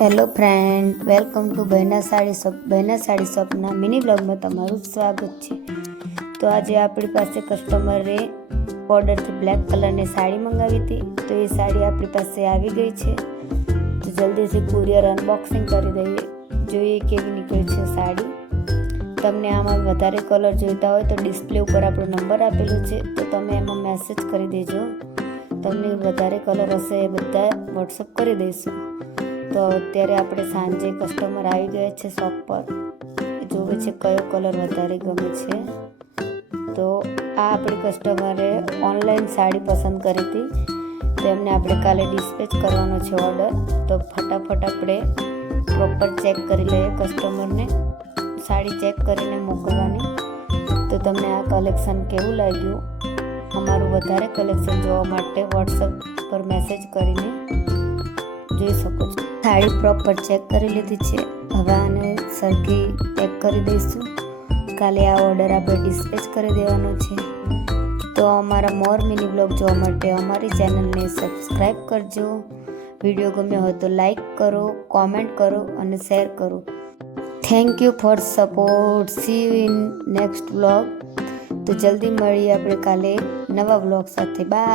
Hello friend, welcome to Bahena sari શોપના mini બ્લોગમાં તમારું સ્વાગત છે। તો આજે આપણી પાસે કસ્ટમરે ઓર્ડરથી બ્લેક કલરની સાડી મંગાવી હતી, તો એ સાડી આપણી પાસે આવી ગઈ છે। તો જલ્દીથી કુરિયર અનબોક્સિંગ કરી દઈએ, જોઈએ કેવી નીકળી છે સાડી। તમને આમાં વધારે કલર જોઈતા હોય તો ડિસ્પ્લે ઉપર આપણો નંબર આપેલો છે, તો તમે એમાં મેસેજ કરી દેજો। તમને વધારે કલર હશે એ બધા વોટ્સઅપ કરી દઈશું। તો અત્યારે આપણે સાંજે કસ્ટમર આવી ગયા છે શોપ પર, જોવે છે કયો કલર વધારે ગમે છે। તો આ આપણી કસ્ટમરે ઓનલાઈન સાડી પસંદ કરી હતી, તો એમને આપણે કાલે ડિસ્પેચ કરવાનો છે ઓર્ડર। તો ફટાફટ આપણે પ્રોપર ચેક કરી લઈએ કસ્ટમરને, સાડી ચેક કરીને મોકલવાની। તો તમને આ કલેક્શન કેવું લાગ્યું, અમારું વધારે કલેક્શન જોવા માટે વોટ્સઅપ પર મેસેજ કરીને જોઈ શકો છો। સાડી પ્રોપર ચેક કરી લીધી છે, હવે આને સરખી પેક કરી દઈશું। કાલે આ ઓર્ડર આપણે ડિસ્પેચ કરી દેવાનો છે। તો અમારા મોર મિની બ્લોગ જોવા માટે અમારી ચેનલને સબસ્ક્રાઈબ કરજો। વિડીયો ગમ્યો હોય તો લાઈક કરો, કોમેન્ટ કરો અને શેર કરો। Thank you for support. C you in next blog. તો જલ્દી મળીએ આપણે કાલે નવા બ્લોગ સાથે। બાય।